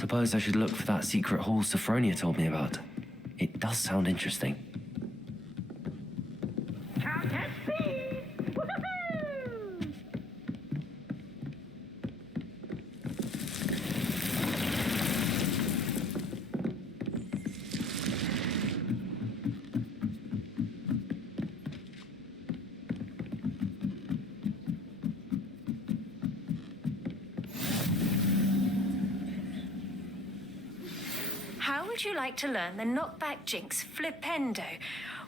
Suppose I should look for that secret hall Sophronia told me about. It does sound interesting. Count at speed! Woohoo! How would you like to learn the knockback jinx flipendo?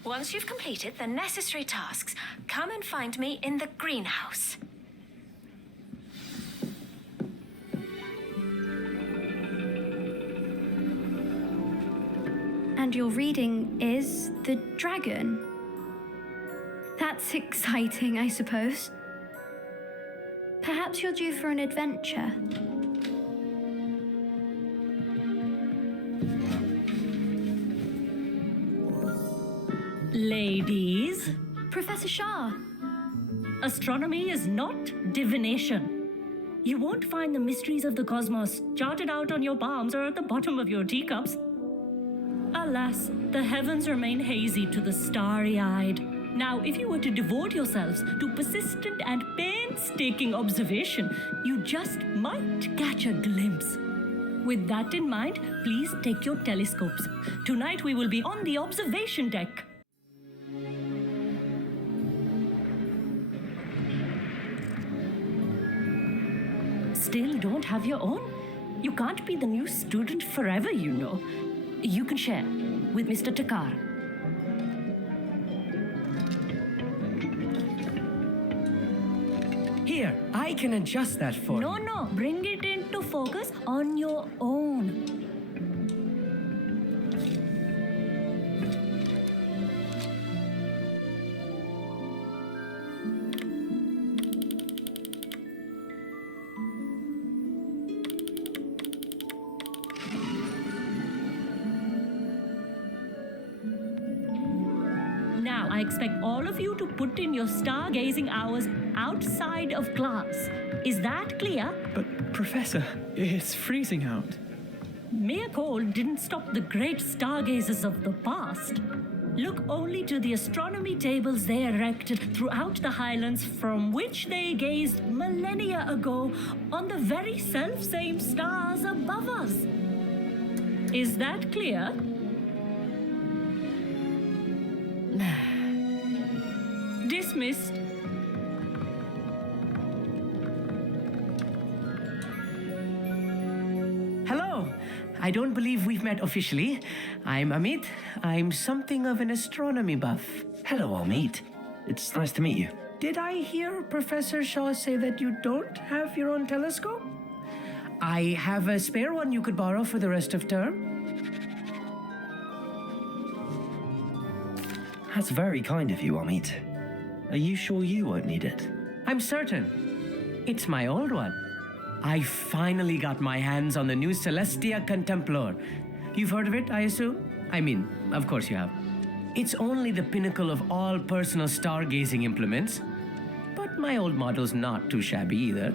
Once you've completed the necessary tasks, come and find me in the greenhouse. And your reading is the dragon. That's exciting, I suppose. Perhaps you're due for an adventure. Ladies, Professor Shah. astronomy is not divination. You won't find the mysteries of the cosmos charted out on your palms or at the bottom of your teacups. Alas, the heavens remain hazy to the starry-eyed. Now, if you were to devote yourselves to persistent and painstaking observation, you just might catch a glimpse. With that in mind, please take your telescopes. Tonight we will be on the observation deck. Still don't have your own? You can't be the new student forever, you know. You can share with Mr. Takar. Here, I can adjust that for you. No, bring it into focus on your own. Now, I expect all of you to put in your stargazing hours outside of class. Is that clear? But, Professor, it's freezing out. Mere cold didn't stop the great stargazers of the past. Look only to the astronomy tables they erected throughout the highlands from which they gazed millennia ago on the very self-same stars above us. Is that clear? Dismissed. Hello. I don't believe we've met officially. I'm Amit. I'm something of an astronomy buff. Hello, Amit. It's nice to meet you. Did I hear Professor Shaw say that you don't have your own telescope? I have a spare one you could borrow for the rest of term. That's very kind of you, Amit. Are you sure you won't need it? I'm certain. It's my old one. I finally got my hands on the new Celestia Contemplar. You've heard of it, I assume? I mean, of course you have. It's only the pinnacle of all personal stargazing implements. But my old model's not too shabby either.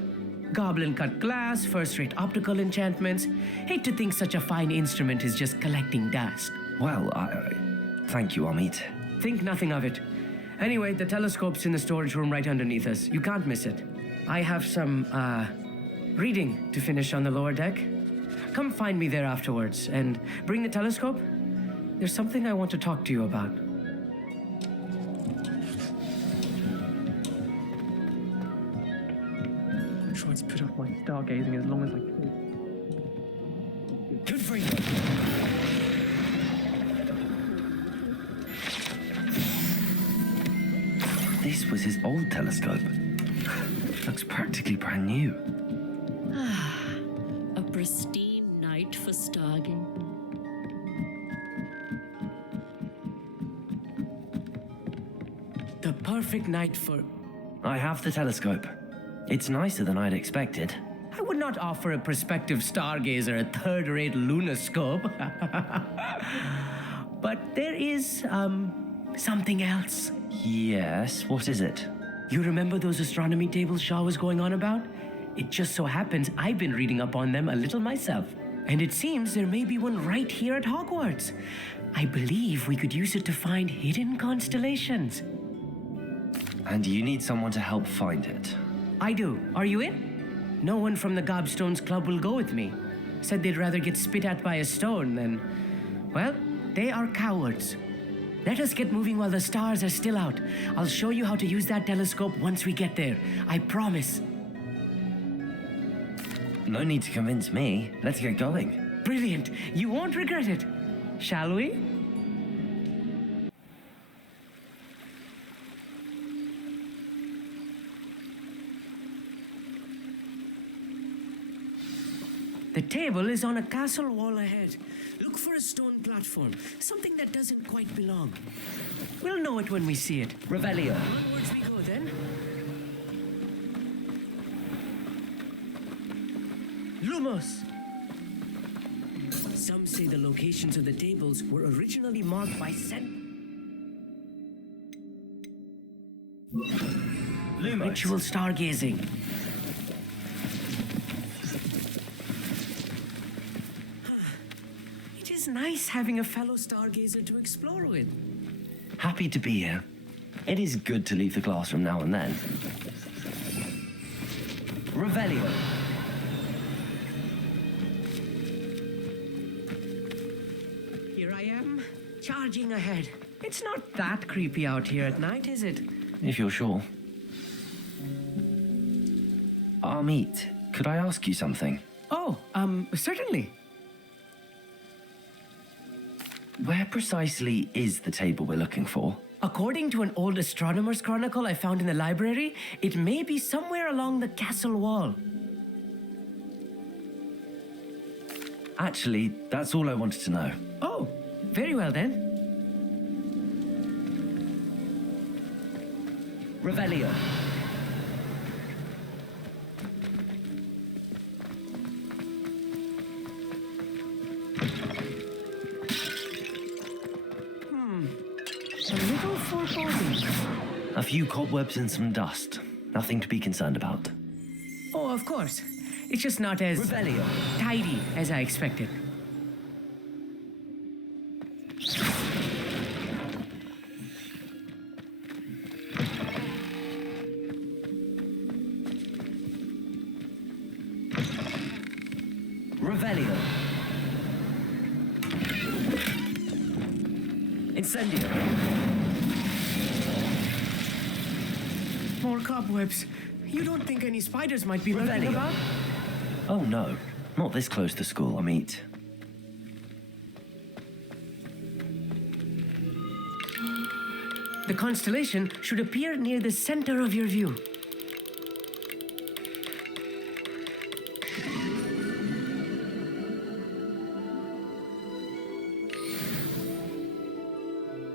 Goblin-cut glass, first-rate optical enchantments. Hate to think such a fine instrument is just collecting dust. Well, thank you, Amit. Think nothing of it. Anyway, the telescope's in the storage room right underneath us. You can't miss it. I have some, reading to finish on the lower deck. Come find me there afterwards, and bring the telescope. There's something I want to talk to you about. I'm sure I'd put up my stargazing as long as I could. Good for you. This was his old telescope. Looks practically brand new. A pristine night for stargazing. The perfect night for... I have the telescope. It's nicer than I'd expected. I would not offer a prospective stargazer a third-rate lunoscope. But there is, something else. Yes, what is it? You remember those astronomy tables Shaw was going on about? It just so happens I've been reading up on them a little myself. And it seems there may be one right here at Hogwarts. I believe we could use it to find hidden constellations. And you need someone to help find it. I do. Are you in? No one from the Gobstones Club will go with me. Said they'd rather get spit at by a stone than... Well, they are cowards. Let us get moving while the stars are still out. I'll show you how to use that telescope once we get there. I promise. No need to convince me. Let's get going. Brilliant. You won't regret it. Shall we? The table is on a castle wall ahead. Look for a stone platform, something that doesn't quite belong. We'll know it when we see it. Revelio. Onwards we go then. Lumos! Some say the locations of the tables were originally marked by ritual stargazing. It is nice having a fellow stargazer to explore with. Happy to be here. It is good to leave the classroom now and then. Revelio. Here I am, charging ahead. It's not that creepy out here at night, is it? If you're sure. Amit, could I ask you something? Oh, certainly. Where precisely is the table we're looking for? According to an old astronomer's chronicle I found in the library, it may be somewhere along the castle wall. Actually, that's all I wanted to know. Oh, very well then. Revelio. A little foreboding. A few cobwebs and some dust. Nothing to be concerned about. Oh, of course. It's just not as Revelio. tidy as I expected. Revelio. Incendio. More cobwebs. You don't think any spiders might be lurking Revelio. about? Oh no, not this close to school, Amit. The constellation should appear near the center of your view.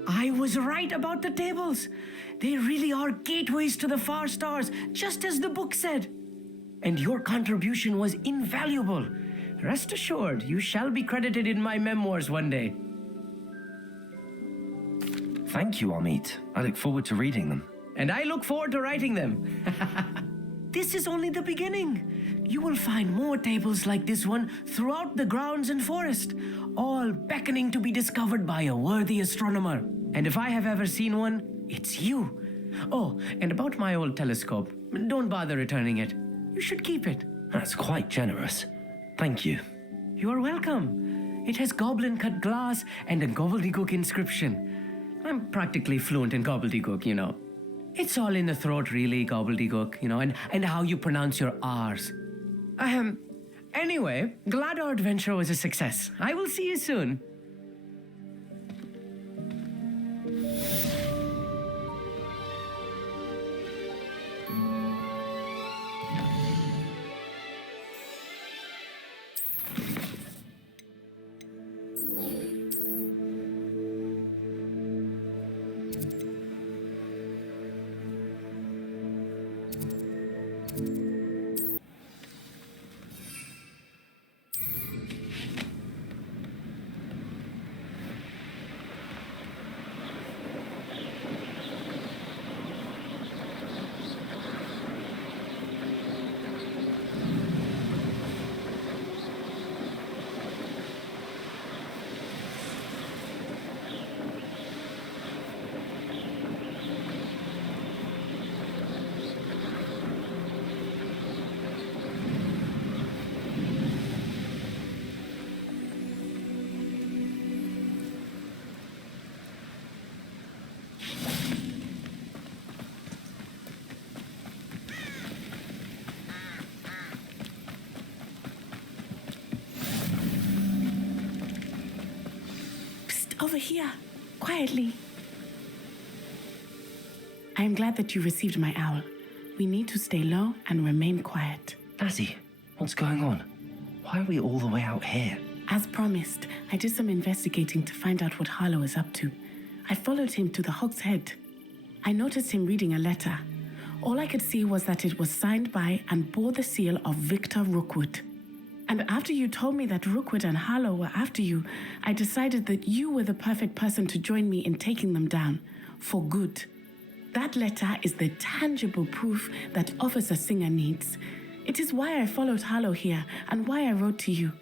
I was right about the tables. They really are gateways to the far stars, just as the book said. And your contribution was invaluable. Rest assured, you shall be credited in my memoirs one day. Thank you, Amit. I look forward to reading them. And I look forward to writing them. This is only the beginning. You will find more tables like this one throughout the grounds and forest, all beckoning to be discovered by a worthy astronomer. And if I have ever seen one, it's you. Oh, and about my old telescope, don't bother returning it. You should keep it. That's quite generous. Thank you. You are welcome. It has goblin-cut glass and a gobbledygook inscription. I'm practically fluent in gobbledygook, you know. It's all in the throat, really, gobbledygook, you know, and how you pronounce your R's. Anyway, glad our adventure was a success. I will see you soon. Over here, quietly. I am glad that you received my owl. We need to stay low and remain quiet. Natty, what's going on? Why are we all the way out here? As promised, I did some investigating to find out what Harlow is up to. I followed him to the Hog's Head. I noticed him reading a letter. All I could see was that it was signed by and bore the seal of Victor Rookwood. And after you told me that Rookwood and Harlow were after you, I decided that you were the perfect person to join me in taking them down, for good. That letter is the tangible proof that Officer Singer needs. It is why I followed Harlow here and why I wrote to you.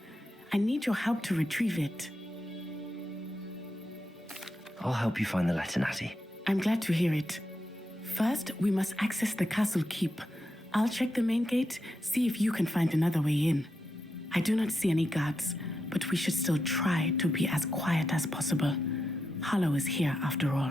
I need your help to retrieve it. I'll help you find the letter, Natty. I'm glad to hear it. First, we must access the castle keep. I'll check the main gate, see if you can find another way in. I do not see any guards, but we should still try to be as quiet as possible. Harlow is here after all.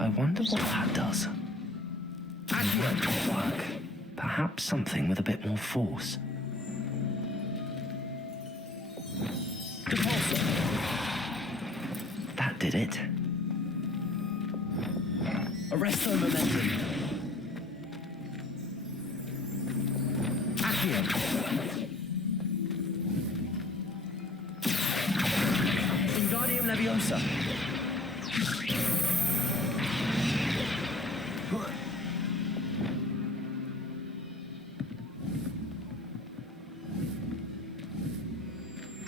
I wonder what that does. Work. Perhaps something with a bit more force. That did it. Arrest their momentum. Accio. Wingardium Leviosa.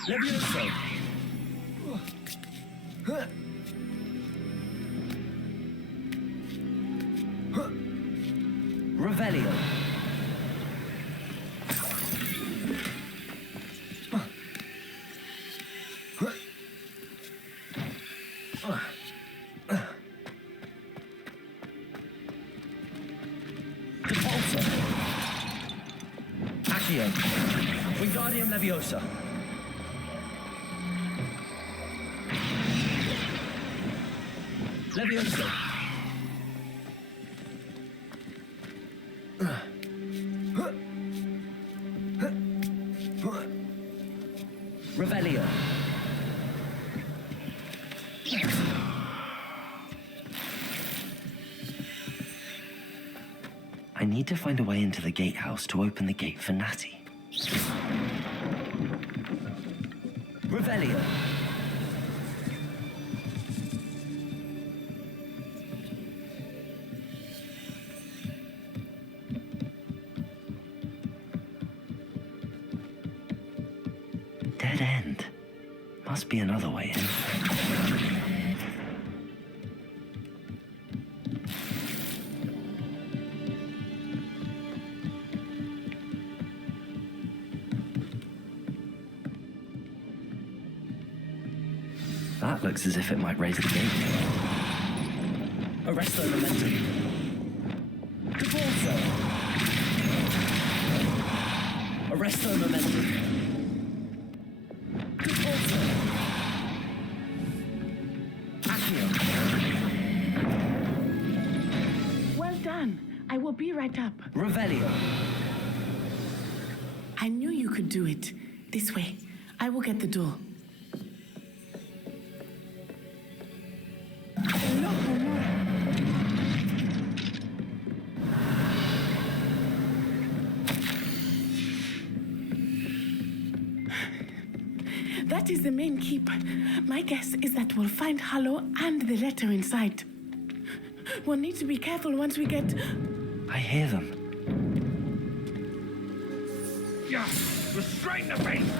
Leviosa. Revelio. Repulsor. Accio. Wingardium Leviosa. Leviosa. Revelio. I need to find a way into the gatehouse to open the gate for Natty. Revelio. Dead end. Must be another way in. That looks as if it might raise the gate. Arrest their momentum. Repulsor. Arrest their momentum. Repulsor. Accio. Well done. I will be right up. Revelio. I knew you could do it. This way. I will get the door. That is the main keep. My guess is that we'll find Harlow and the letter inside. We'll need to be careful once we get... I hear them. Yeah, restrain the beast!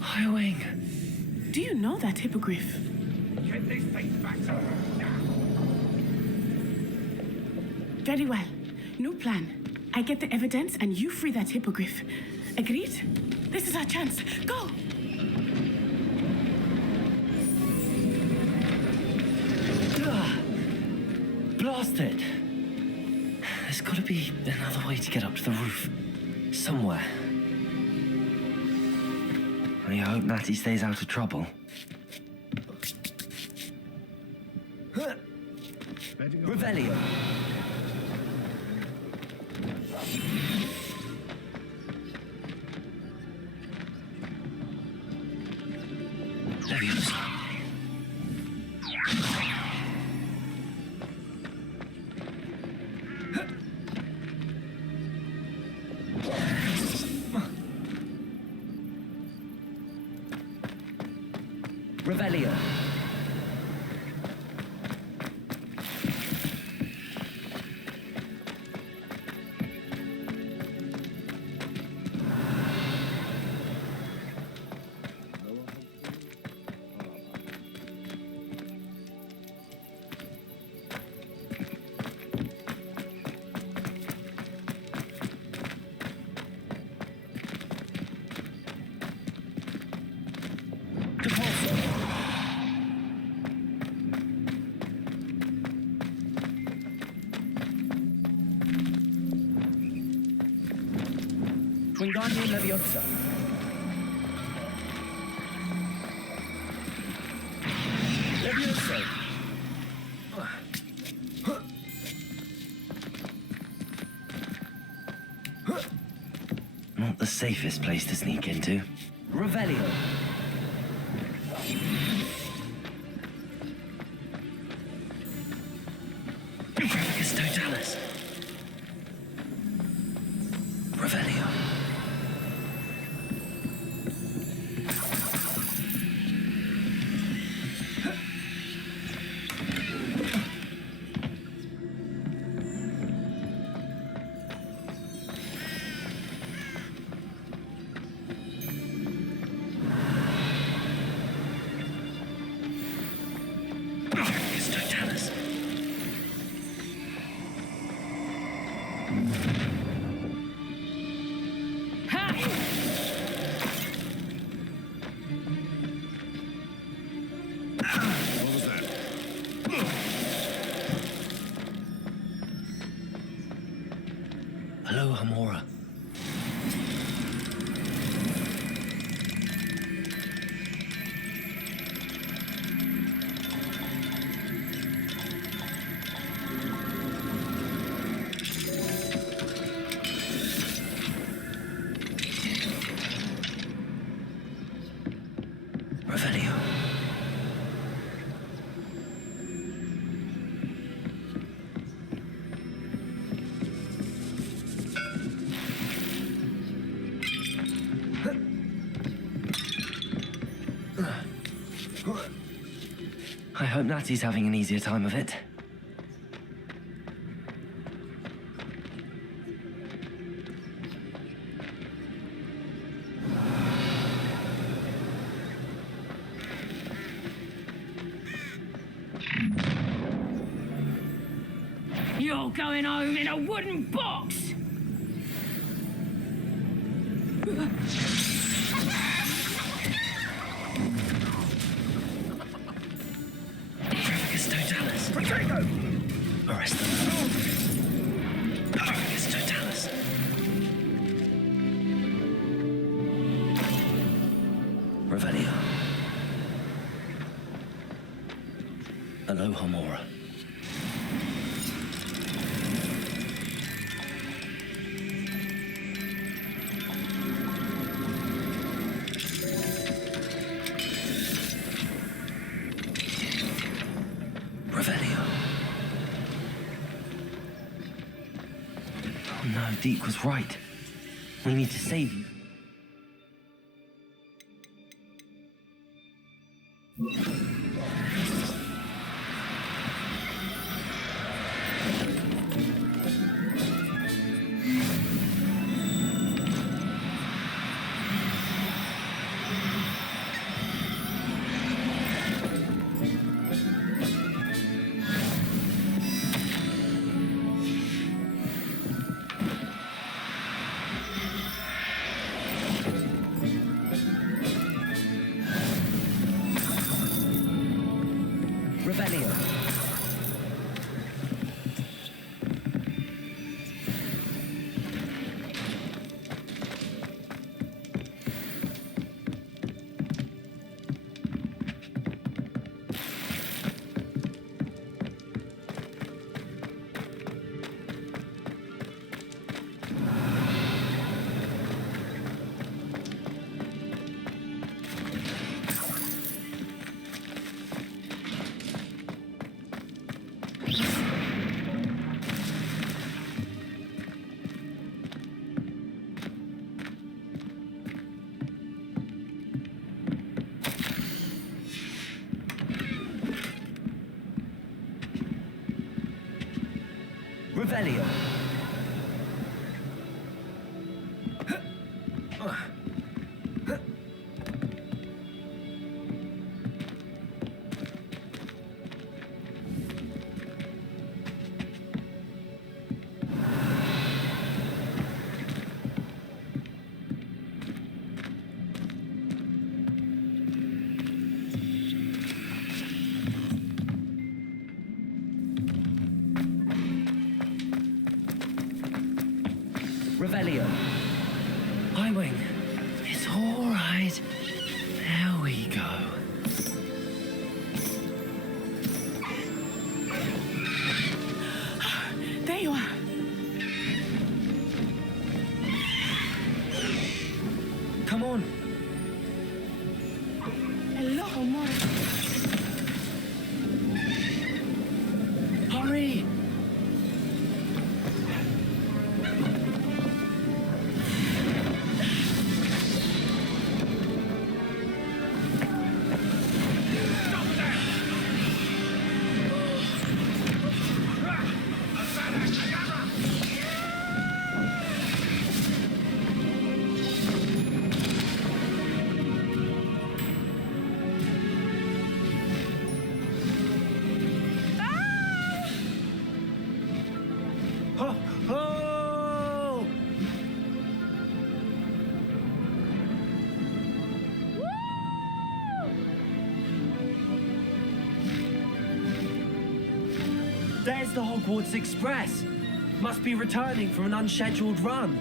Highwing. Do you know that hippogriff? Get these things back to her. Very well. New plan. I get the evidence and you free that hippogriff. Agreed? This is our chance. Go! Blasted! There's got to be another way to get up to the roof. Somewhere. I hope Natty stays out of trouble. Revelio! Leviosa. Revelio. Wingardium Leviosa. Leviosa. Not the safest place to sneak into. Revelio. It's Totalis. Revelio. It's Totalis. What was that? Hello, Hamora. Revelio. I hope Natty's having an easier time of it. You're going home in a wooden box! It's Totalis. Potato! Arrest them. It's Totalis. Revelio. Hello, Hamora. Revelio. Oh no, Deke was right. We need to save you. Revelio. Revelio. Highwing. It's all right. There we go. There you are. Come on. Hello, amor. Hurry. Ho, ho! There's the Hogwarts Express. Must be returning from an unscheduled run.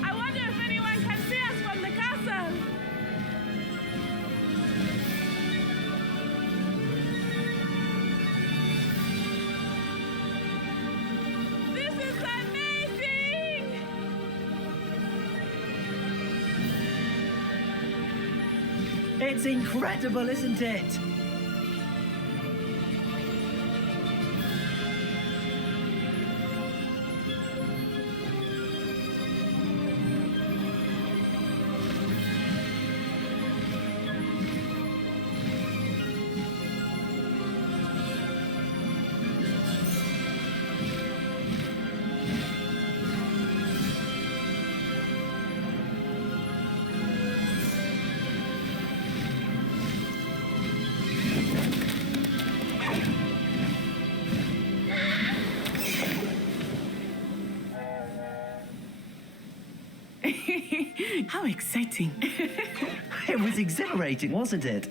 I wonder if anyone can see us from the castle. This is amazing! It's incredible, isn't it? How exciting. It was exhilarating, wasn't it?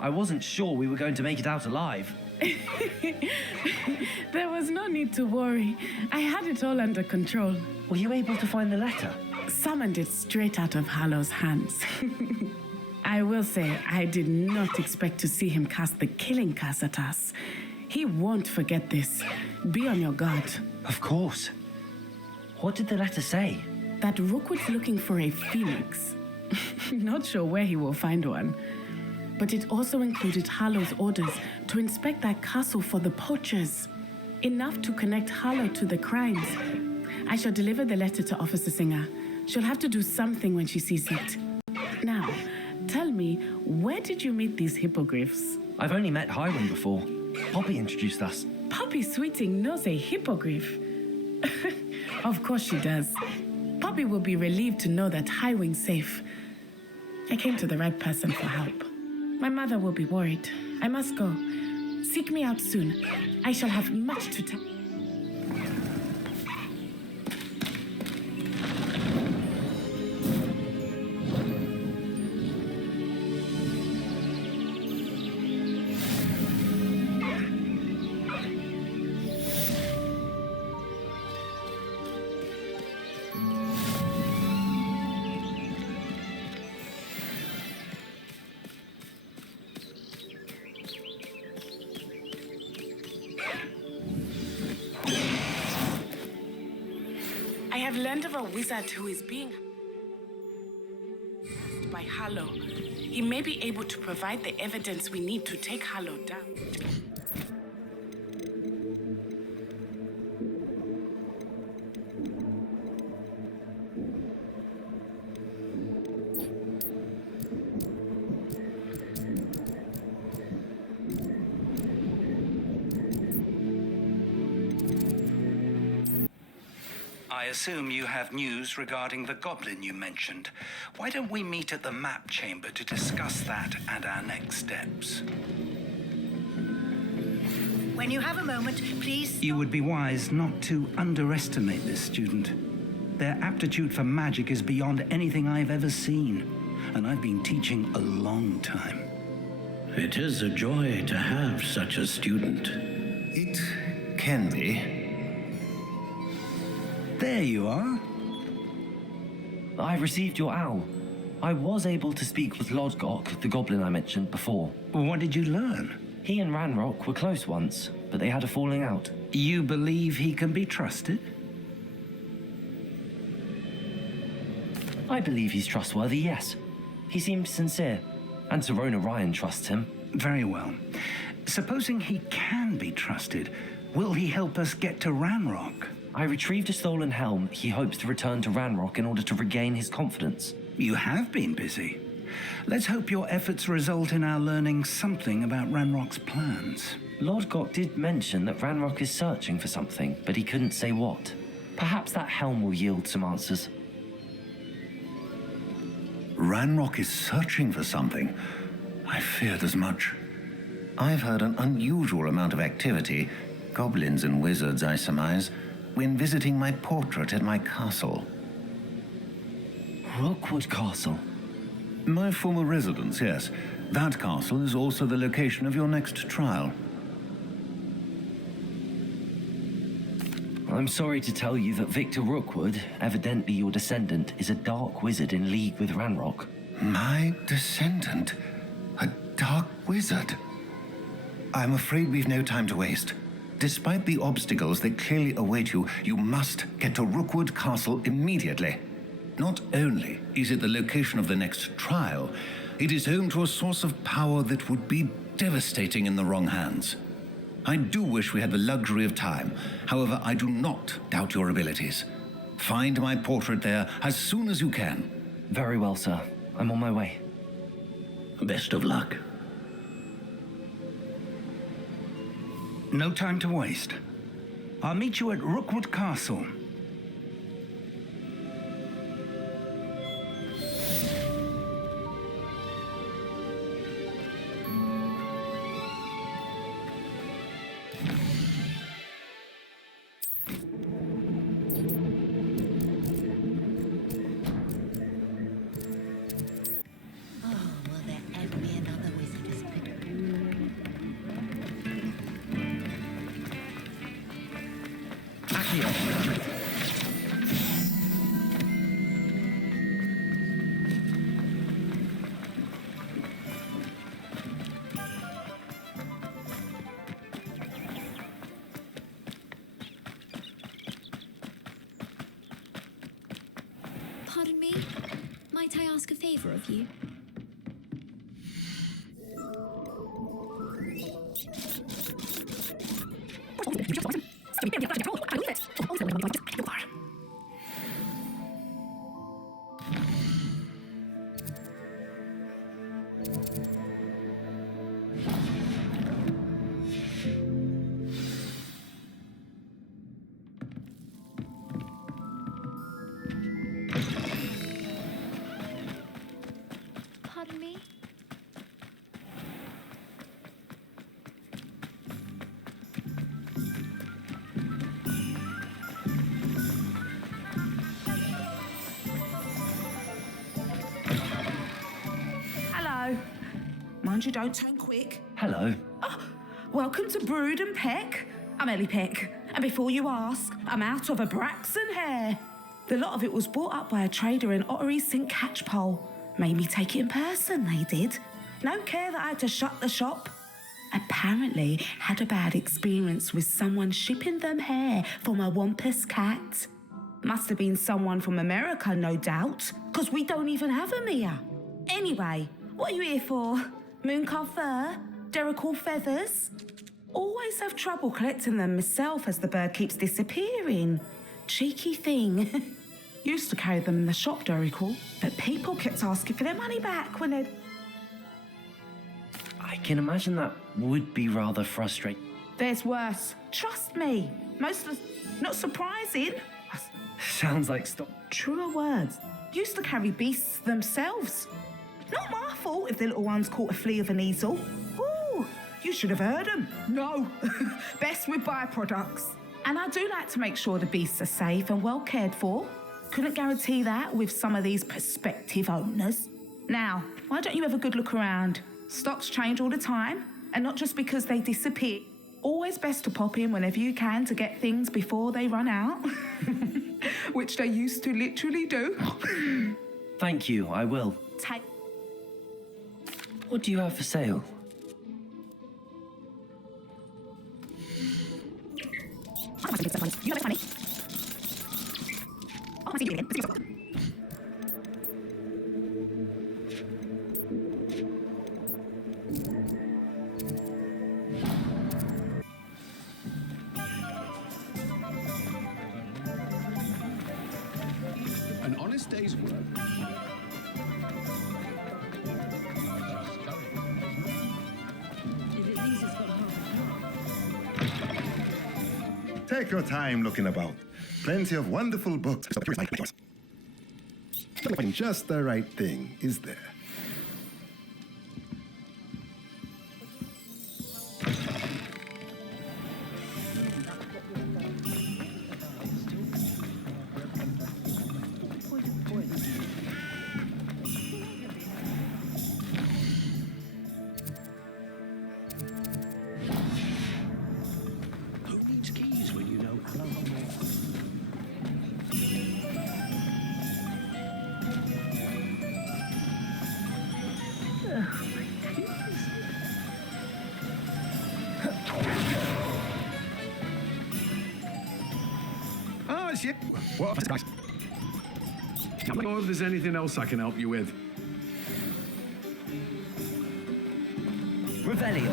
I wasn't sure we were going to make it out alive. There was no need to worry. I had it all under control. Were you able to find the letter? Summoned it straight out of Hallow's hands. I will say, I did not expect to see him cast the killing curse at us. He won't forget this. Be on your guard. Of course. What did the letter say? That Rookwood's looking for a phoenix. Not sure where he will find one. But it also included Hallow's orders to inspect that castle for the poachers. Enough to connect Hallow to the crimes. I shall deliver the letter to Officer Singer. She'll have to do something when she sees it. Now, tell me, where did you meet these hippogriffs? I've only met Highwing before. Poppy introduced us. Poppy Sweeting knows a hippogriff. Of course she does. Poppy will be relieved to know that Highwing's safe. I came to the right person for help. My mother will be worried. I must go. Seek me out soon. I shall have much to tell. friend of a wizard who is being by Harlow. He may be able to provide the evidence we need to take Harlow down. I assume you have news regarding the goblin you mentioned. Why don't we meet at the map chamber to discuss that and our next steps? When you have a moment, please. You would be wise not to underestimate this student. Their aptitude for magic is beyond anything I've ever seen, and I've been teaching a long time. It is a joy to have such a student. It can be. There you are. I received your owl. I was able to speak with Lodgok, the goblin I mentioned before. What did you learn? He and Ranrock were close once, but they had a falling out. You believe he can be trusted? I believe he's trustworthy, yes. He seems sincere, and Serona Ryan trusts him. Very well. Supposing he can be trusted, will he help us get to Ranrock? I retrieved a stolen helm he hopes to return to Ranrock in order to regain his confidence. You have been busy. Let's hope your efforts result in our learning something about Ranrock's plans. Lodgok did mention that Ranrock is searching for something, but he couldn't say what. Perhaps that helm will yield some answers. Ranrock is searching for something. I feared as much. I've heard an unusual amount of activity, goblins and wizards, I surmise, when visiting my portrait at my castle. Rookwood Castle? My former residence, yes. That castle is also the location of your next trial. I'm sorry to tell you that Victor Rookwood, evidently your descendant, is a dark wizard in league with Ranrock. My descendant? A dark wizard? I'm afraid we've no time to waste. Despite the obstacles that clearly await you, you must get to Rookwood Castle immediately. Not only is it the location of the next trial, it is home to a source of power that would be devastating in the wrong hands. I do wish we had the luxury of time. However, I do not doubt your abilities. Find my portrait there as soon as you can. Very well, sir. I'm on my way. Best of luck. No time to waste. I'll meet you at Rookwood Castle. Pardon me? Might I ask a favor of you? Pardon me? Hello. Mind you don't turn quick. Hello. Oh, welcome to Brood and Peck. I'm Ellie Peck. And before you ask, I'm out of a Braxton hair. The lot of it was bought up by a trader in Ottery St. Catchpole. Made me take it in person, they did. No care that I had to shut the shop. Apparently had a bad experience with someone shipping them hair for my Wampus cat. Must have been someone from America, no doubt, because we don't even have them here. Anyway, what are you here for? Mooncarved fur? Derrickle feathers? Always have trouble collecting them myself as the bird keeps disappearing. Cheeky thing. Used to carry them in the shop, Derrickle, but people kept asking for their money back when they'd... I can imagine that would be rather frustrating. There's worse. Trust me. Most of... Not surprising. Sounds like Truer words. Used to carry beasts themselves. Not my fault if the little ones caught a flea of an easel. Ooh, you should have heard them. No. Best with byproducts. And I do like to make sure the beasts are safe and well cared for. Couldn't guarantee that with some of these prospective owners. Now, why don't you have a good look around? Stocks change all the time, and not just because they disappear. Always best to pop in whenever you can to get things before they run out. Which they used to literally do. Thank you, I will. What do you have for sale? You have money. An honest day's work. Take your time looking about. Plenty of wonderful books. Just the right thing, is there? Ah, shit. What? I don't know if there's anything else I can help you with. Revelio.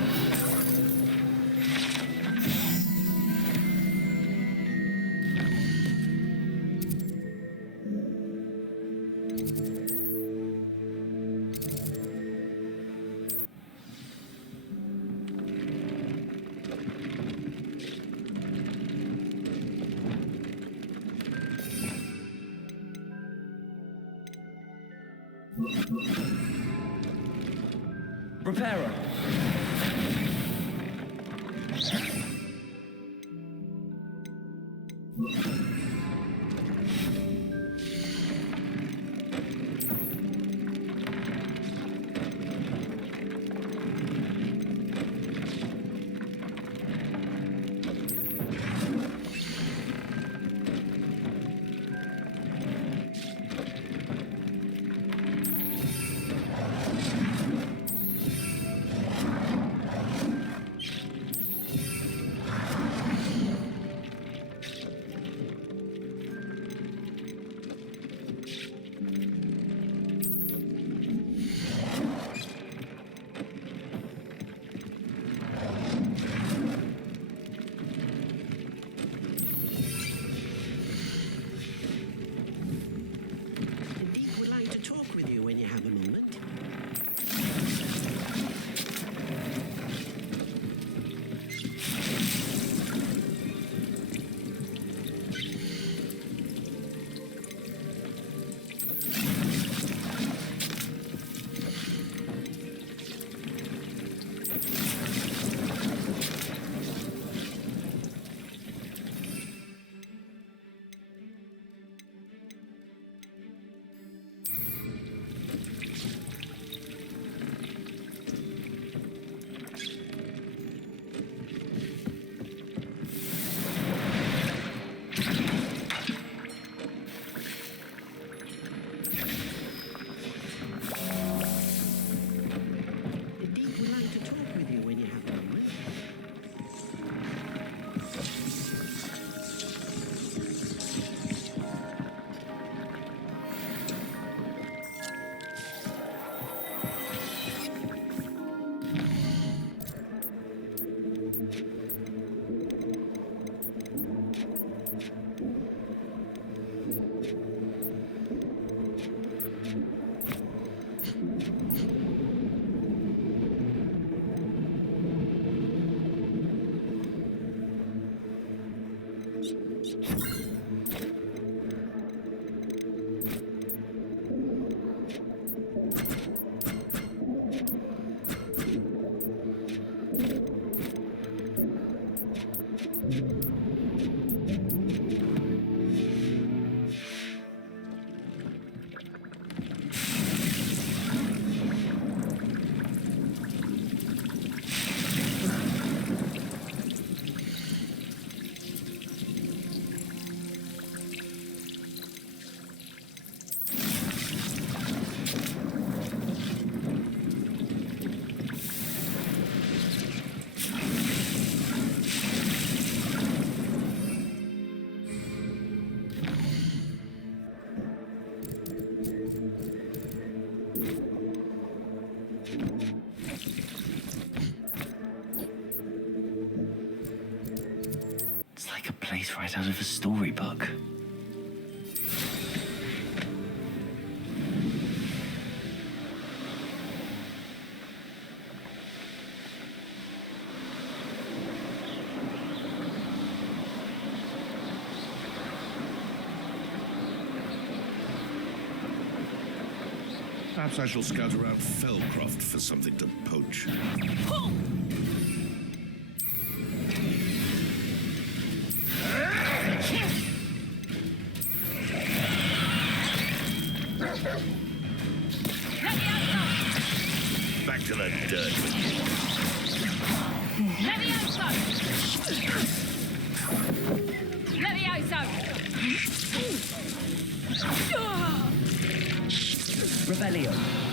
Repairer. It's like a place right out of a storybook. Perhaps I shall scout around Fellcroft for something to poach. Back to the dirt. Levioso! Levioso! Revelio.